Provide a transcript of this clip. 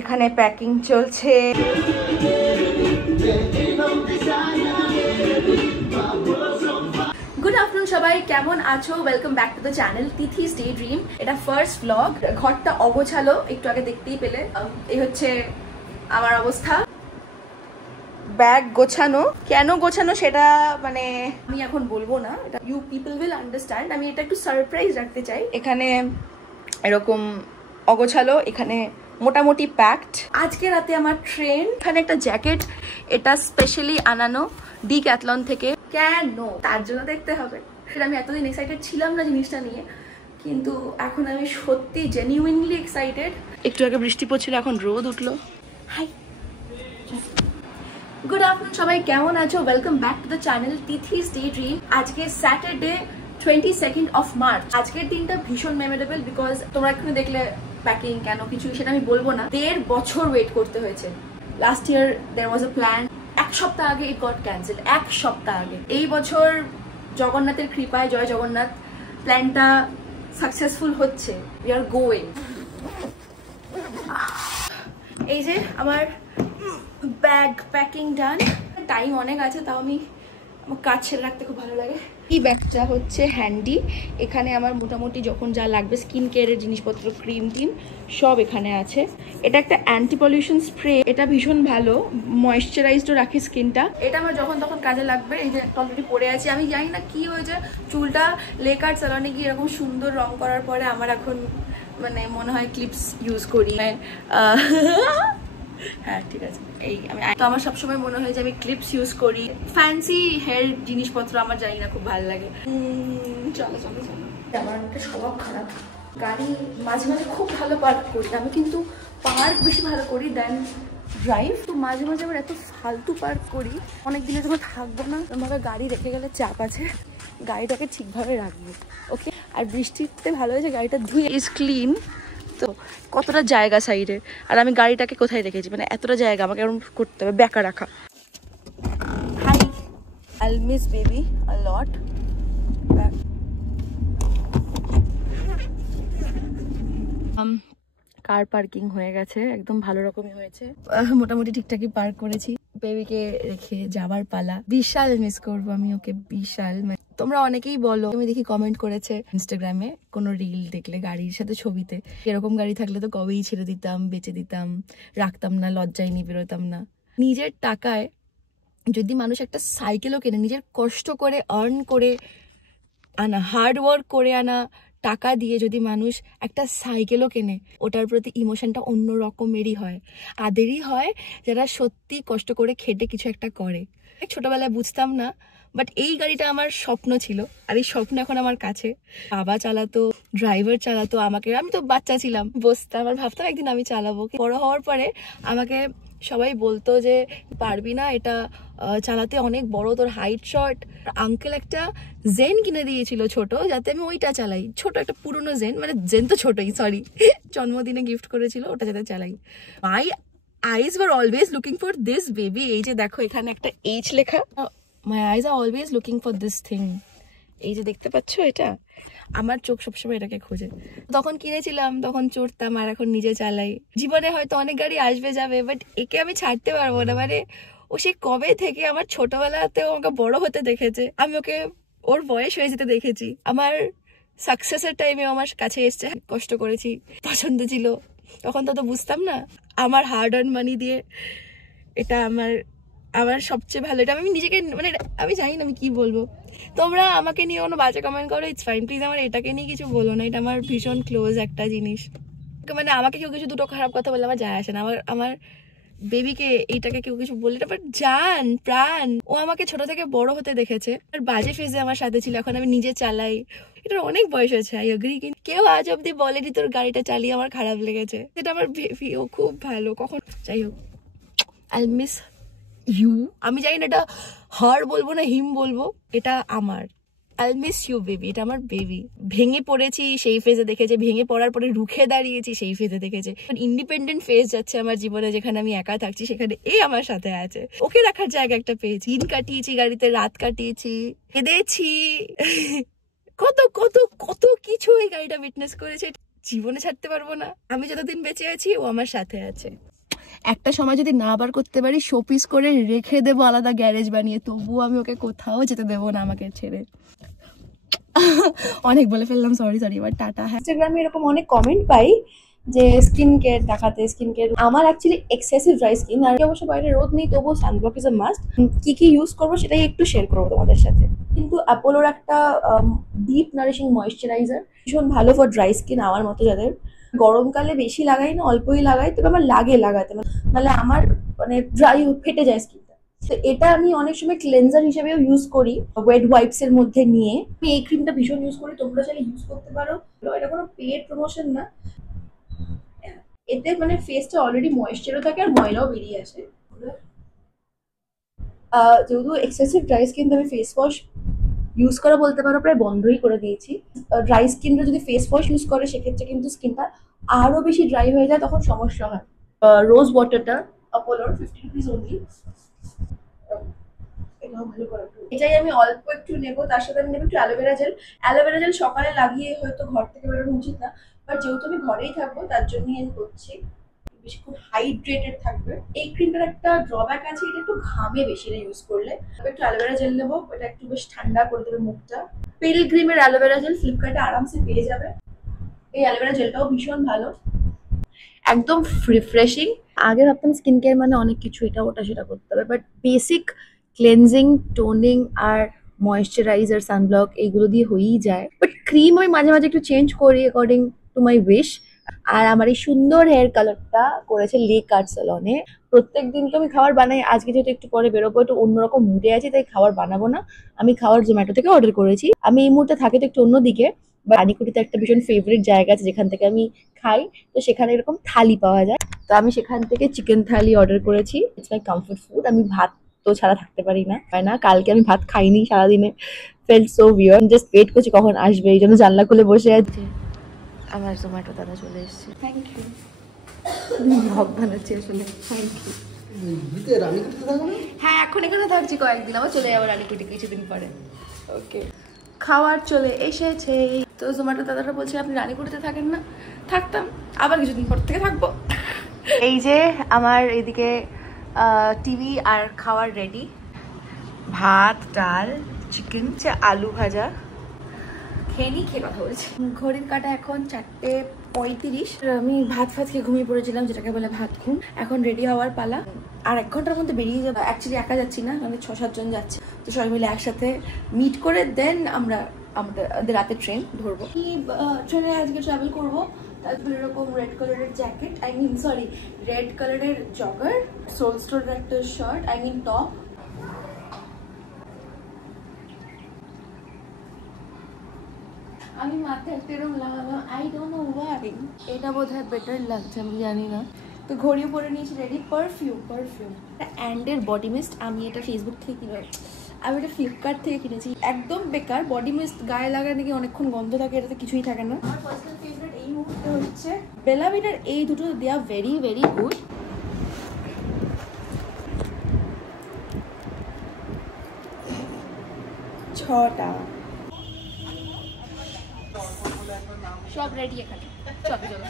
এখানে প্যাকিং চলছে। Good afternoon সবাই, কেমন আছো? Welcome back to the channel তিথিস day dream. এটা ফার্স্ট ব্লগ। ঘরটা অগোছালো, একটু আগে দেখতেই পেলে। এই হচ্ছে আমার অবস্থা। ব্যাগ গোছানো, কেন গোছানো সেটা মানে আমি এখন বলবো না, এটা ইউ পিপল উইল আন্ডারস্ট্যান্ড। আমি এটা একটু সারপ্রাইজ রাখতে চাই। এখানে এরকম অগোছালো, এখানে মোটামুটি প্যাকড। আজকে রাতে আমার ট্রেন। এখানে একটা জ্যাকেট, এটা স্পেশালি আনানো ডিক্যাথলন থেকে। কেন? তার জন্য দেখতে হবে। সেটা আমি এতদিন এক্সাইটেড ছিলাম না জিনিসটা নিয়ে, কিন্তু এখন আমি সত্যি জেনুইনলি এক্সাইটেড। একটু আগে বৃষ্টি পড়ছিল, এখন রোদ উঠলো। হাই, গুড আফটারনুন সবাই, কেমন আছো? Welcome back to the channel তিথিস day dream. আজকে স্যাটারডে 22nd of March। আজকের দিনটা ভীষণ মেমোরেবল বিকজ তোমরা এখানে দেখলে প্যাকিং কেন কিছু সেটা আমি বলবো না। 1.5 বছর ওয়েট করতে হয়েছে। লাস্ট ইয়ার দেয়ার ওয়াজ আ প্ল্যান, এক সপ্তাহ আগে ইট গট ক্যান্সেল, এক সপ্তাহ আগে। এই বছর জগন্নাথের কৃপায়, জয় জগন্নাথ, প্ল্যানটা সাকসেসফুল হচ্ছে। We are going. এই যে আমার ব্যাগ প্যাকিং ডান। টাইম অনেক আছে, তাও আমি আমার কাজ ছেড়ে রাখতে খুব ভালো লাগে। এই ব্যাগটা হচ্ছে হ্যান্ডি। এখানে আমার মোটামুটি যখন যা লাগবে স্কিন কেয়ারের জিনিসপত্র, ক্রিম টিম সব এখানে আছে। এটা একটা অ্যান্টি পলিউশন স্প্রে, এটা ভীষণ ভালো, ময়েশ্চারাইজডও রাখে স্কিনটা। এটা আমার যখন তখন কাজে লাগবে। এই যে অলরেডি পরে আছি, আমি জানি না কি হয়েছে, চুলটা লেকার স্যালনে গিয়ে এরকম সুন্দর রং করার পরে আমার এখন মানে মনে হয় ক্লিপস ইউজ করি। হ্যাঁ ঠিক আছে, এই আমি তো আমার সবসময় মনে হয় যে আমি ক্লিপস ইউজ করি। ফ্যান্সি হেয়ার জিনিসপত্র আমার জানি না, খুব ভালো লাগে। চলো চলো চলো। আমার একটা স্বভাব খারাপ, গাড়ি মাঝে মাঝে খুব ভালো পার্ক করি আমি, কিন্তু পার্ক বেশি ভালো করি দেন ড্রাইভ। তো মাঝে মাঝে আবার এত ফালতু পার্ক করি। অনেক দিনে যখন থাকবো না, তোমাকে গাড়ি রেখে গেলে চাপ আছে, গাড়িটাকে ঠিকভাবে রাখবো। ওকে, আর বৃষ্টিতে ভালো হয়েছে, গাড়িটা ধুয়ে ইজ ক্লিন। তো কতটা জায়গা সাইডে, আর আমি গাড়িটাকে কোথায় রেখেছি, মানে এতটা জায়গা আমাকে এরকম করতে হবে, বেঁকা রাখা। হাই, আইল মিস বেবি আ লট। কার পার্কিং হয়ে গেছে, একদম ভালো রকমই হয়েছে, মোটামুটি ঠিকঠাকই পার্ক করেছি। বেবিকে রেখে যাবার পালা। বিশাল মিস করবো আমি ওকে, বিশাল। তোমরা অনেকেই বলো, আমি দেখি কমেন্ট করেছে ইনস্টাগ্রামে কোনো রিল দেখলে গাড়ির সাথে ছবিতে, এরকম গাড়ি থাকলে তো কবেই ছেড়ে দিতাম, বেচে দিতাম, রাখতাম না, লজ্জায় নিয়ে বেরোতাম না। নিজের টাকায় যদি মানুষ একটা সাইকেলও কেনে, নিজের কষ্ট করে আর্ন করে আনা, হার্ড ওয়ার্ক করে আনা টাকা দিয়ে যদি মানুষ একটা সাইকেলও কেনে, ওটার প্রতি ইমোশনটা অন্য রকমেরই হয়। তাদেরই হয় যারা সত্যি কষ্ট করে খেটে কিছু একটা করে। ছোটবেলায় বুঝতাম না, বাট এই গাড়িটা আমার স্বপ্ন ছিল, আর এই স্বপ্ন এখন আমার কাছে। বাবা চালাতো, ড্রাইভার চালাতো আমাকে, আমি তো বাচ্চা ছিলাম, বসতাম আর ভাবতাম একদিন আমি চালাবো। বড় হওয়ার পরে আমাকে সবাই বলতো যে পারবি না এটা চালাতে, অনেক বড়, তোর হাইট শর্ট। আঙ্কেল একটা জেন কিনে দিয়েছিল ছোট, যাতে আমি ওইটা চালাই। ছোট একটা পুরনো জেন, মানে জেন তো ছোটই, সরি, জন্মদিনে গিফট করেছিল, ওটা যাতে চালাই। My eyes are always looking for this baby. এই যে দেখো এখানে একটা এইচ লেখা। My eyes are always looking for this thing. এই যে দেখতে পাচ্ছ, এটা আমার চোখ সবসময় এটাকে খোঁজে। তখন কিনেছিলাম, তখন চড়তাম, আর এখন নিজে চালাই। জীবনে হয়তো অনেক গাড়ি আসবে যাবে, বাট একে আমি ছাড়তে পারবো না। মানে ও সে কবে থেকে আমার ছোটবেলাতেও আমাকে বড় হতে দেখেছে, আমি ওকে ওর বয়স হয়ে যেতে দেখেছি। আমার সাকসেসের টাইমে আমার কাছে এসছে, কষ্ট করেছি, পছন্দ ছিল, তখন তো বুঝতাম না। আমার হার্ড আর্ন মানি দিয়ে এটা আমার সবচেয়ে ভালো। এটা আমি নিজেকে, মানে আমি জানি না আমি কি বলবো। তোমরা আমাকে নিয়ে কোনো বাজে কমেন্ট করো, ইটস ফাইন, প্লিজ আমার এটাকে নিয়ে কিছু বলো না। এটা আমার ভীষণ ক্লোজ একটা জিনিস। মানে আমাকে কেউ কিছু দুটো খারাপ কথা বললে আমার যায় আসে না। আমার বেবিকে এইটাকে কেউ কিছু বললে এটা জান প্রাণ। ও আমাকে ছোট থেকে বড় হতে দেখেছে, আর বাজে ফেজে আমার সাথে ছিল, এখন আমি নিজে চালাই। এটার অনেক বয়স হয়েছে, আই এগ্রি। কিন্তু কেউ আজ অব্দি বলেনি তোর গাড়িটা চালিয়ে আমার খারাপ লেগেছে। এটা আমার বেবি, ও খুব ভালো। কখন যাই হোক, আই মিস ইউ। আমি জানি না এটা হার বলবো না হিম বলবো, এটা আমার। আই মিস ইউ বেবি, এটা আমার বেবি। ভেঙে পড়েছি সেই ফেজে দেখেছে, ভেঙে পড়ার পরে রুখে দাঁড়িয়েছি সেই ফেজে দেখেছে। ইন্ডিপেন্ডেন্ট ফেজ যাচ্ছে আমার জীবনে, যেখানে আমি একা থাকছি, সেখানে এ আমার সাথে আছে। ওকে রাখার জায়গা একটা পেয়েছি। দিন কাটিয়েছি গাড়িতে, রাত কাটিয়েছি, কেঁদেছি, কত কত কত কিছু এই গাড়িটা উইটনেস করেছে। জীবনে ছাড়তে পারবো না। আমি যতদিন বেঁচে আছি ও আমার সাথে আছে। একটা সময় যদি না বার করতে পারি শোপিস করে রেখে দেবো আলাদা গ্যারেজ বানিয়ে, তবুও আমি ওকে কোথাও যেতে দেবো না আমাকে ছেড়ে। অনেক বলে ফেললাম, সরি এবার টাটা। হ্যাঁ, ইনস্টাগ্রামে এরকম অনেক কমেন্ট পাই যে স্কিন কেয়ার দেখাতে, স্কিন কেয়ার। আমার অ্যাকচুয়ালি এক্সেসিভ ড্রাই স্কিন, আর অবশ্য বাইরে রোদ নেই, তবুও সানব্লক ইজ আ মাস্ট। কি ইউজ করবো সেটাই একটু শেয়ার করবো তোমাদের সাথে। কিন্তু অ্যাপোলোর একটা ডিপ নারিশিং ময়েশ্চারাইজার ভীষণ ভালো ফর ড্রাই স্কিন আমার মতো যাদের। গরমকালে বেশি লাগাই না, অল্পই লাগাই, তবে আমার লাগে লাগাতে, নাহলে আমার মানে ড্রাই ফেটে যায় স্কিনটা। তো এটা আমি অনেক সময় ক্লেনজার হিসেবেও ইউজ করি ওয়েট ওয়াইপস এর মধ্যে নিয়ে। আমি এই ক্রিমটা ভীষণ ইউজ করি, তোমরা চাইলে ইউজ করতে পারো। এটা কোনো পেড প্রমোশন না, এতে মানে ফেসটা অলরেডি ময়েশ্চারও থাকে আর ময়লাও বেরিয়ে আসে। যেহেতু এক্সেসিভ ড্রাই স্কিন, আমি ফেস ওয়াশ ইউজ করা বলতে পারো প্রায় বন্ধই করে দিয়েছি। ড্রাই স্কিনরা যদি ফেস ওয়াশ ইউজ করে সেক্ষেত্রে কিন্তু স্কিনটা আরো বেশি ড্রাই হয়ে যায়, তখন সমস্যা হয়। রোজ ওয়াটারটা অ্যাপোলোর 50 রুপিস অনলি, এটাই আমি অল্প একটু নেবো। তার সাথে আমি নেবো একটু অ্যালোভেরা জেল। অ্যালোভেরা জেল সকালে লাগিয়ে হয়তো ঘর থেকে বেরোনো উচিত না, বাট যেহেতু আমি ঘরেই থাকবো তার জন্যই আমি করছি। বেশি খুব হাইড্রেটেড থাকবে। এই ক্রিমটার একটা ড্রব্যাক আছে, এটা একটু ঘামে বেশি ইউজ করলে। একটু অ্যালোভেরা জেল নেবো, এটা একটু বেশ ঠান্ডা করে দেবে মুখটা। পিলগ্রিমের অ্যালোভেরা জেল ফ্লিপকার্টে আরামসে পেয়ে যাবে। এই অ্যালোভেরা জেলটাও ভীষণ ভালো, একদম রিফ্রেশিং। আগে ভাবতাম স্কিন কেয়ার মানে অনেক কিছু এটা ওটা সেটা করতে হবে, বাট বেসিক ক্লেনজিং, টোনিং আর ময়েশ্চারাইজার, সানব্লক এইগুলো দিয়ে হয়েই যায়। বাট ক্রিম আমি মাঝে মাঝে একটু চেঞ্জ করি অ্যাকর্ডিং টু মাই উইশ। আর আমার এই সুন্দর হেয়ার কালারটা করেছে লে কাট স্যালনে। প্রত্যেকদিন তো আমি খাবার বানাই, আজকে যেহেতু একটু পরে বেরোবো, একটু অন্যরকম মুডে আছি, তাই খাবার বানাবো না। আমি খাবার জোম্যাটো থেকে অর্ডার করেছি। আমি এই মুহূর্তে থাকি তো একটু অন্যদিকে, বা রানীকুটিতে একটা ভীষণ ফেভারিট জায়গা আছে যেখান থেকে আমি খাই। তো সেখানে এরকম থালি পাওয়া যায়, তো আমি সেখান থেকে চিকেন থালি অর্ডার করেছি। It's my comfort food. আমি ভাত তো ছাড়া থাকতে পারি না, তাই না? কালকে আমি ভাত খাইনি সারাদিনে, felt so weird. Just wait করছি কখন আসবে, এই জন্য জানলা খুলে বসে আছি। আমার জোম্যাটো দাদা চলে এসেছে, থ্যাংক ইউ। ভগ বানাচ্ছি আসলে, থ্যাংক ইউ। হ্যাঁ, এখন এখানে থাকছি কয়েকদিন, আবার চলে যাবো রানীকুটি কিছুদিন পরে। ওকে, খাওয়ার চলে এসেছে। তো জোম্যাটো দাদাটা বলছে আপনি রানীকুটিতে থাকেন না? থাকতাম, আবার কিছুদিন পর থেকে থাকবো। এই যে আমার এদিকে টিভি আর খাওয়ার রেডি, ভাত, ডাল, চিকেন, আলু ভাজা। খেয়ে কথা বলছি। ঘড়ির কাটা এখন 4:35। আমি ভাত খেয়ে ঘুমিয়ে পড়েছিলাম, যেটাকে বলে ভাত ঘুম। এখন রেডি হওয়ার পালা, আর 1 ঘন্টার মধ্যে বেরিয়ে যাবো। অ্যাকচুয়ালি একা যাচ্ছি না, মানে 6-7 জন যাচ্ছে, তো সবাই মিলে একসাথে মিট করে দেন আমরা আমাদের রাতে ট্রেন ধরবো। ট্রেনে আজকে ট্রাভেল করবো। তারপর এরকম রেড কালারের জ্যাকেট, রেড কালারের জগার, সোল স্টোরের একটা শার্ট, টপ। আমি মাথায় এরকম লাগালাম, আই ডোন্ট নো ওয়াই। এটা বোধহয় বেটার লাগছে, আমি জানি না। তো ঘড়িও পরে নিয়েছি রেডি। পারফিউম অ্যান্ডের বডি মিস্ট। আমি এটা ফেসবুক থেকে আমি এটা ফ্লিপকার্ট থেকে কিনেছি। একদম বেকার বডি মিস্ট, গায়ে লাগায় নাকি অনেকক্ষণ গন্ধ থাকে, এটাতে কিছুই থাকে না। আমার পার্সোনাল ফেভারিট এই মুহূর্তে হচ্ছে বেলা ভিটার। এই দুটো দেয়া ভেরি ভেরি গুড। ছটা সব রেডি এখানে, চলো